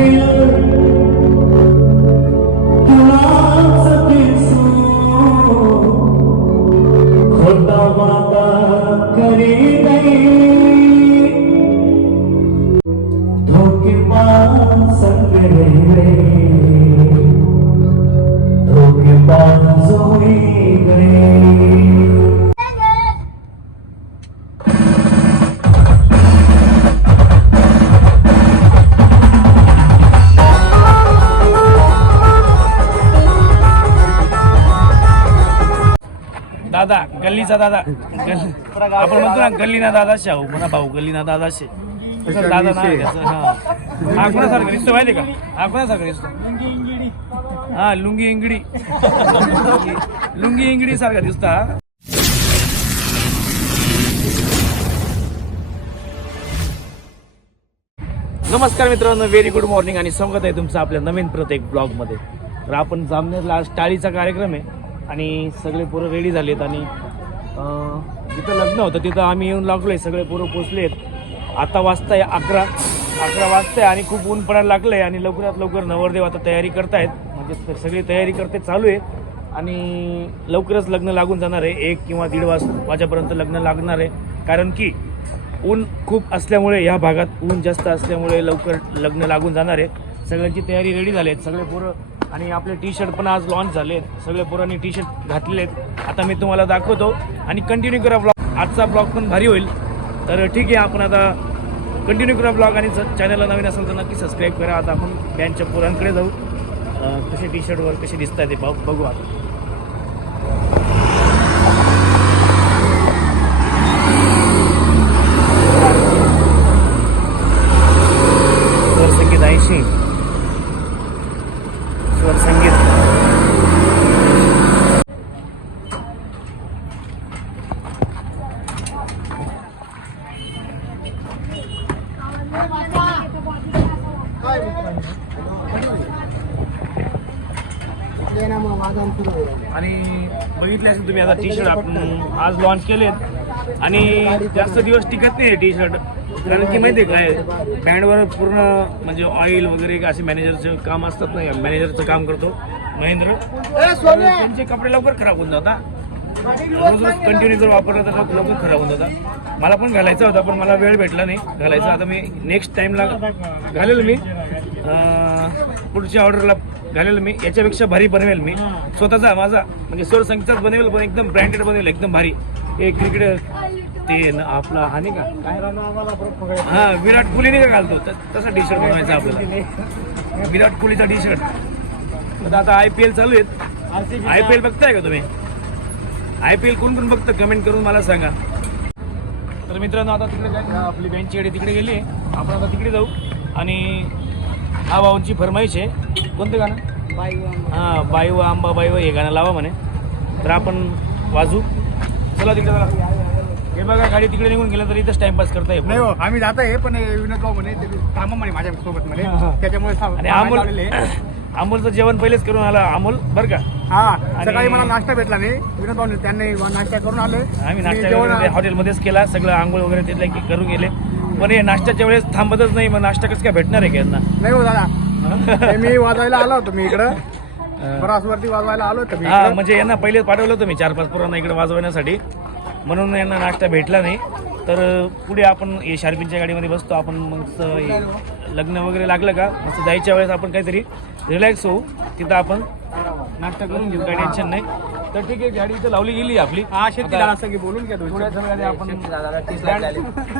Hallelujah. गल्लीचा दादा. गल्ली- आपण म्हणतो ना गल्ली ना दादा शाहू म्हणा भाऊ गल्ली ना दादा शे तसं दादा त्याचं, हा. कोणासारखं दिसतो माहिती का? हा दिसतो? हा लुंगी इंगडी. लुंगी इंगडी सारखा दिसतो हा. नमस्कार मित्रांनो व्हेरी गुड मॉर्निंग आणि स्वागत आहे तुमचं आपल्या नवीन प्रत्येक ब्लॉगमध्ये तर आपण जामनेरला आज टाळीचा कार्यक्रम आहे आणि सगळे पोरं रेडी झालेत आणि जिथं लग्न होतं तिथं आम्ही येऊन लागलोय. सगळे पोरं पोचलेत. आता वाजताय अकरा. अकरा वाजताय आणि खूप ऊन पडायला लागलंय आणि लवकरात लवकर नवरदेव आता तयारी करतायत. म्हणजे सगळी तयारी करते चालू आहे. आणि लवकरच लग्न लागून जाणार आहे. एक किंवा दीड वाज वाजेपर्यंत लग्न लागणार आहे. कारण की ऊन खूप असल्यामुळे या भागात ऊन जास्त असल्यामुळे लवकर लग्न लागून जाणार आहे. सगळ्यांची तयारी रेडी झाली आहेत सगळे पोरं आणि आपले टी शर्ट पण आज लॉन्च झाले आहेत सगळे पोरांनी टी शर्ट घातलेले आहेत आता मी तुम्हाला दाखवतो. आणि कंटिन्यू करा ब्लॉग आजचा ब्लॉग पण भारी होईल. तर ठीक आहे आपण आता कंटिन्यू करा ब्लॉग आणि चॅनलला नवीन असेल तर नक्की सबस्क्राईब करा. आता आपण त्यांच्या पोरांकडे जाऊ. कसे टी शर्टवर कसे दिसत ते पाहू- बघू आता स्वर संगीत ऐंशी स्वर संगीत आणि बघितले असेल तुम्ही आता टी शर्ट आपण आज लॉन्च केलेत. आणि जास्त दिवस टिकत नाही टी शर्ट कारण की माहिती आहे काय? बँडवर पूर्ण म्हणजे ऑइल वगैरे असे मॅनेजरचं काम असतात नाही मॅनेजरचं काम करतो महेंद्र. त्यांचे कपडे लवकर खराब होऊन जातात. रोज रोज कंटिन्यू जर वापरलं तर लवकर खराब होऊन जातात. मला पण घालायचा होता पण मला वेळ भेटला नाही. घालायचा आता मी नेक्स्ट टाइमला घालेल मी. पुढच्या ऑर्डरला घालेल मी. याच्यापेक्षा भारी बनवेल मी. स्वतःचा माझा म्हणजे स्वर संगीताच बनवेल पण एकदम ब्रँडेड बनवेल एकदम भारी. हे क्रिकेट ते आपला हा नाही का? काय हा विराट कोहली नाही का घालतो? तसा टी शर्ट बनवायचा आपल्याला. विराट कोहलीचा टी शर्ट आता आय पी एल चालू आहेत. आय पी एल बघताय का तुम्ही? आय पी एल कोण कोण बघतं कमेंट करून मला सांगा. तर मित्रांनो आता तिकडे काय? आपली गाडी तिकडे गेली आपण आता तिकडे जाऊ. आणि हा भाऊंची फरमाईश आहे. कोणतं गाणं? हां बाई व आंबा बाई व हे गाणं लावा म्हणे. तर आपण वाजू. चला तिकडे चला हे बघा गाडी तिकडे निघून गेलं तर इथंच टाइमपास करता येईल नाही. हो आम्ही जात आहे पण विनोद भाऊ म्हणे ते थांबा म्हणे माझ्या सोबत म्हणे. त्याच्यामुळे थांब- आणि थांबायला अमोल लावलेले. अमोलचं जेवण पहिलेच करून आला अमोल बरं का? हा आणि- सकाळी मला नाश्ता भेटला नाही. विनोद भाऊ त्यांनी नाश्ता करून आले आम्ही मी नाश्ता जेवण- वगैरे हॉटेलमध्येच केला. सगळं आंघोळ वगैरे तिथले की करून गेले. पण हे नाश्त्याच्या वेळेस थांबतच नाही मग नाश्ता कसं काय भेटणार आहे का यांना? नाही हो दादा. मी वाजवायला आलो होतो मी इकडं. बरासवरती वाजवायला आलो होतो हा. म्हणजे यांना पहिलेच पाठवलं होतं मी चार पाच पोरांना इकडे वाजवण्यासाठी. म्हणून यांना नाश्ता भेटला नाही. तर पुढे आपण हे शार्पिनच्या गाडीमध्ये बसतो. आपण मग लग्न वगैरे लागलं का? मस्त जायच्या वेळेस आपण काहीतरी रिलॅक्स होऊ. तिथं आपण नाश्ता करून घेऊ. काही टेन्शन नाही. तर ठीक आहे गाडी इथं लावली गेली आपली. आता- दादा सगळी बोलून घ्या दोन थोड्या शब्द. वेळाने आपण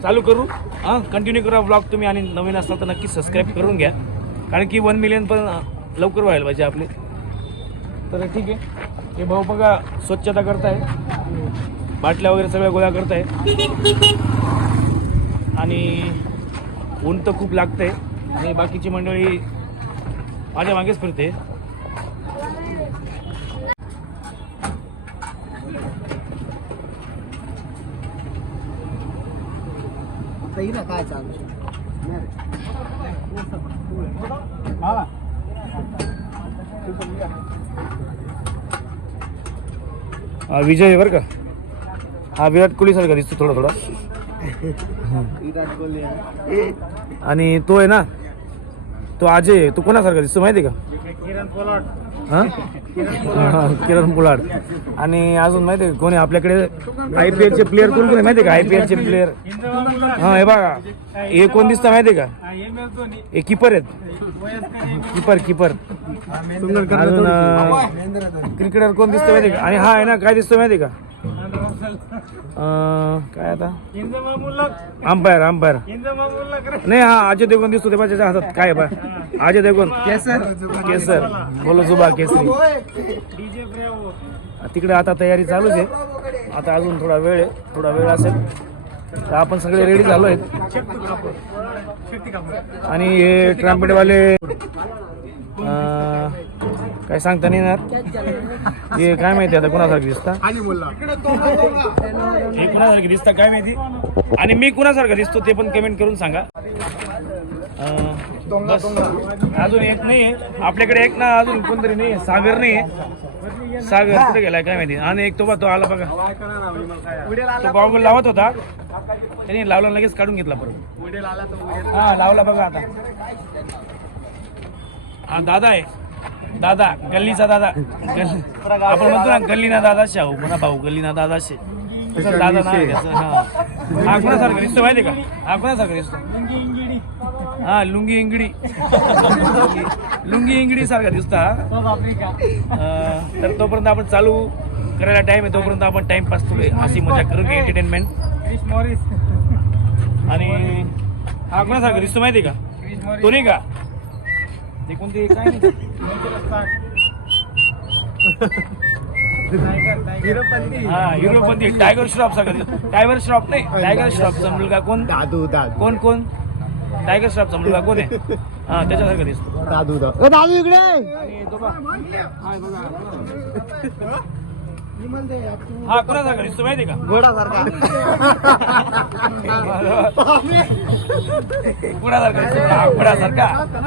चालू करू. हां कंटिन्यू करा ब्लॉग तुम्ही आणि नवीन असाल तर नक्की सबस्क्राईब करून घ्या. कारण की वन मिलियन पण लवकर व्हायला पाहिजे आपले. तर ठीक आहे. हे भाऊ बघा स्वच्छता करताय. बाटल्या वगैरे सगळ्या गोळा करताय. आणि ऊन तर खूप लागतंय. आणि बाकीची मंडळी माझ्या मागेच फिरते. काय चालू हा विजय आहे बरं का? हा विराट कोहली सारखा दिसतो थोडा थोडा. विराट कोहली आणि तो आहे ना? तो अजय आहे. तो कोणासारखा दिसतो माहिती आहे का? किरण पोलाट हा? किरण पुलाड आणि अजून माहिती आहे कोणी आपल्याकडे आय पी एलचे प्लेअर कोण कोण माहिती आहे का? आय पी एलचे प्लेअर हा हे बघा. हे कोण दिसतं माहिती आहे का? हे किपर आहेत. किपर किपर अजून क्रिकेटर कोण दिसतो माहिती आहे का? आणि हा आहे ना काय दिसतो माहिती आहे का? काय आता? अंपायर अंपायर नाही हा अजय देवगण दिसतो ते त्याच्या हातात. काय आहे बा? अजय देवगण केसर. केसर. बोलो जुबा केसरी. तिकडे आता तयारी चालूच आहे. आता अजून थोडा वेळ आहे. थोडा वेळ असेल. तर आपण सगळे रेडी झालो आहेत. आणि हे ट्रॅम्पेटवाले अं, काय सांगता नाही येणार. हे काय माहिती आता कुणासारखी दिसता? हे कुणासारखी दिसता काय माहिती? आणि मी कुणासारखं दिसतो ते पण कमेंट करून सांगा. अं, बस. अजून एक नाही आपल्याकडे एक ना अजून कोणतरी नाही सागर नाही सागर कुठे गेलाय काय माहिती? आणि एक तो बा तो आला बघा. तो गॉगल लावत होता. त्याने लावला लगेच काढून घेतला परत. हा लावला बघा आता. हा दादा आहे. दादा गल्लीचा दादा. गल्ली- आपण म्हणतो ना गल्ली ना दादा शाहू पुन्हा भाऊ गल्ली ना दादा शे तसं दादा आहे त्याचं, हा. हा कोणासारखं दिसतो माहिती आहे का? हा कोणासारखं दिसतो? हा लुंगी इंगडी. लुंगी इंगडी सारखा दिसतो हा. तर तोपर्यंत आपण चालू करायला टाइम आहे. तोपर्यंत आपण टाइमपास थोडे अशी मजा करू की एंटरटेनमेंट आणि हा कोणासारखं दिसतो माहिती आहे का तो नाही का? ते कोणते काय नाही. हा टायगर श्रॉफ सारखं टायगर श्रॉफ नाही. टायगर श्रॉफचा मुलगा कोण? दादू दादू. कोण कोण? टायगर श्रॉफचा मुलगा कोण आहे? हा त्याच्यासारखं दिसतो. दादू दादू. दादू इकडे. तो. हा कोणासारखा दिसतो माहिती आहे का घोडा सारखा कुणासारखा दिसतो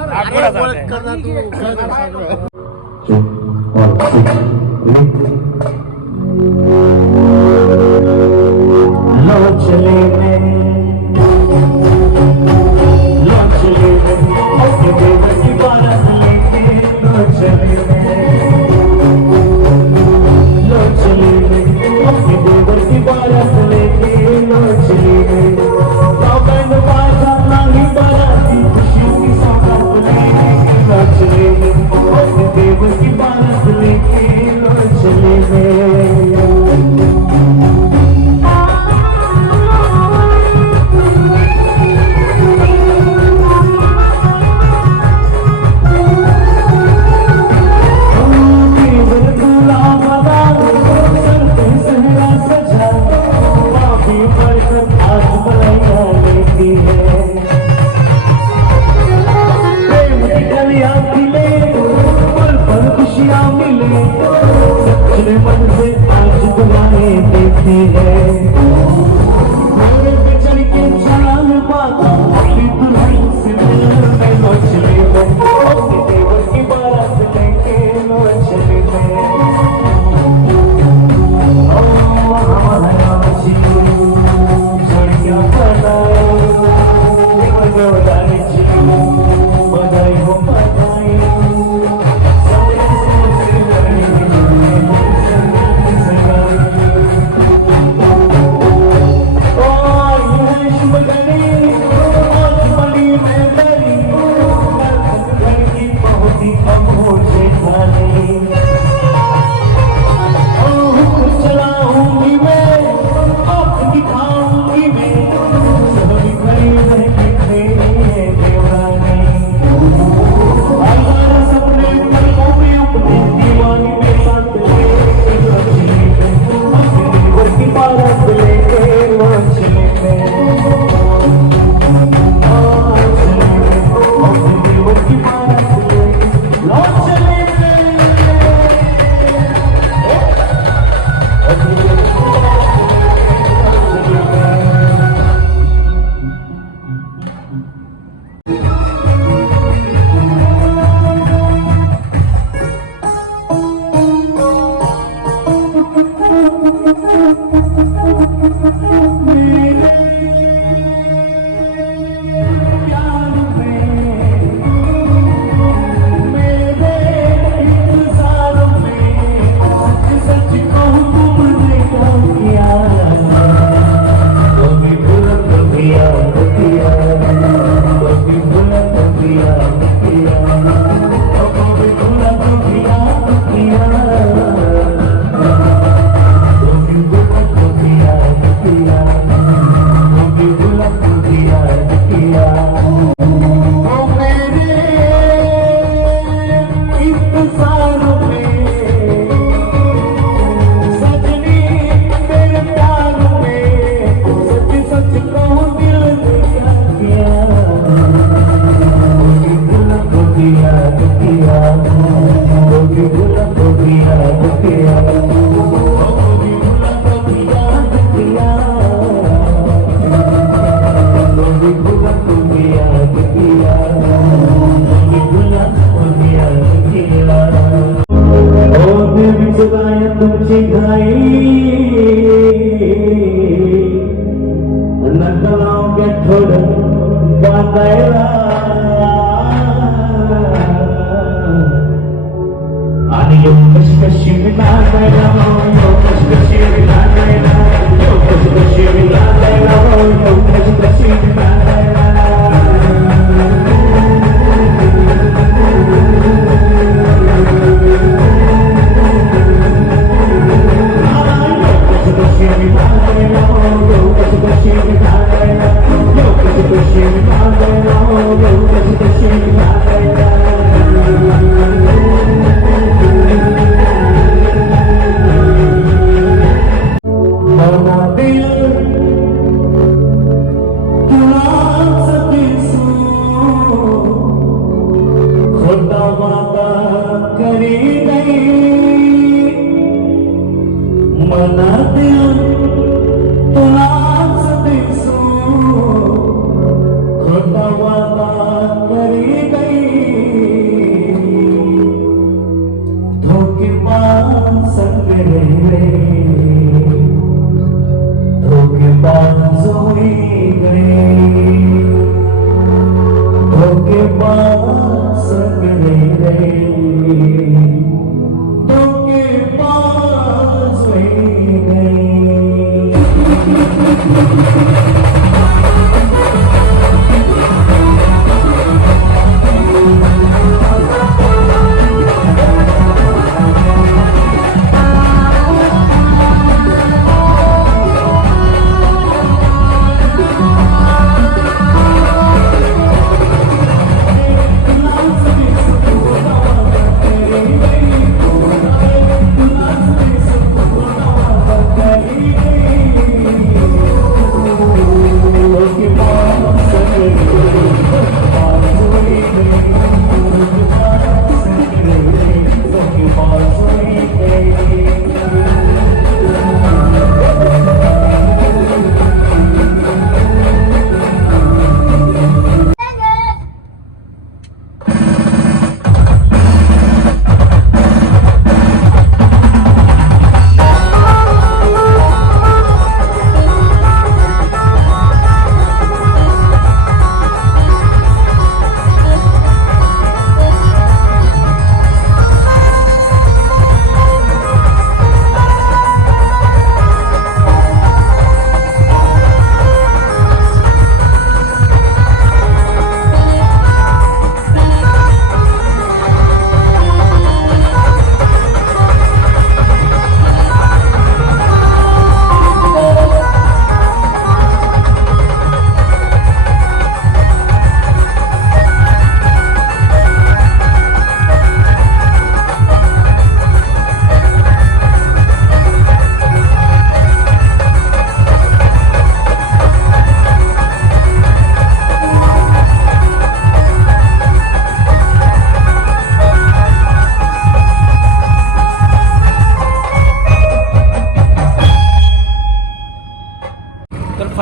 যে ভাই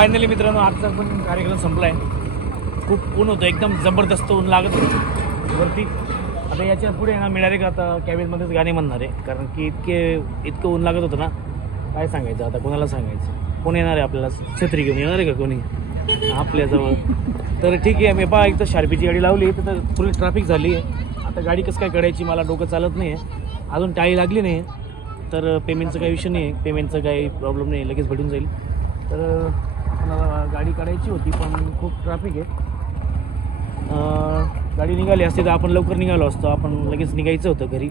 फायनली मित्रांनो आजचा पण कार्यक्रम संपला आहे खूप ऊन होतं एकदम जबरदस्त ऊन लागत होतं. वरती. आता याच्यापुढे ना मिळाले का आता कॅबिनमध्येच गाणे म्हणणार आहे. कारण की इतके इतकं ऊन लागत होतं ना. काय सांगायचं आता कोणाला सांगायचं? कोण येणार आहे आपल्याला? छत्री घेऊन येणार आहे का कोणी? आपल्याजवळ. तर ठीक आहे मी पहा एक तर शार्पीची गाडी लावली तर पुढे ट्रॅफिक झाली आहे. आता गाडी कसं काय काढायची मला डोकं चालत नाही आहे अजून टाळी लागली नाही तर पेमेंटचं काही विषय नाही आहे पेमेंटचं काही प्रॉब्लेम नाही लगेच भेटून जाईल. तर आपल्याला गाडी काढायची होती पण खूप ट्रॅफिक आहे. गाडी निघाली असते तर आपण लवकर निघालो असतो. आपण लगेच निघायचं होतं घरी.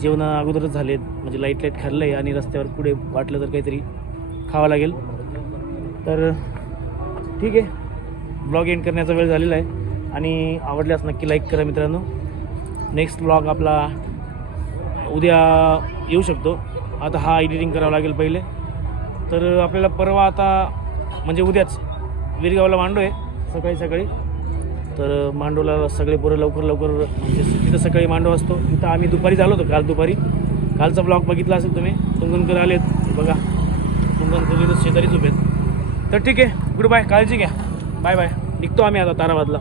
जेवण अगोदरच झालेत. म्हणजे लाइट लाइट खाल्लं आहे आणि रस्त्यावर पुढे वाटलं तर काहीतरी खावं लागेल. तर ठीक आहे. ब्लॉग एंड करण्याचा वेळ झालेला आहे. आणि आवडल्यास नक्की लाईक करा मित्रांनो. नेक्स्ट ब्लॉग आपला उद्या येऊ शकतो. आता हा एडिटिंग करावं लागेल पहिले. तर आपल्याला परवा आता म्हणजे उद्याच. विरगावला मांडू आहे सकाळी सकाळी. तर मांडोला सगळे पोरं लवकर लवकर म्हणजे तिथं सकाळी मांडव असतो. तिथं आम्ही दुपारी झालो होतो काल दुपारी. कालचा ब्लॉग बघितला असेल तुम्ही तुंगनकर आलेत बघा. तुंगनकर शेजारीच उभे आहेत. तर ठीक आहे गुड बाय काळजी घ्या. बाय बाय निघतो आम्ही आता ताराबादला.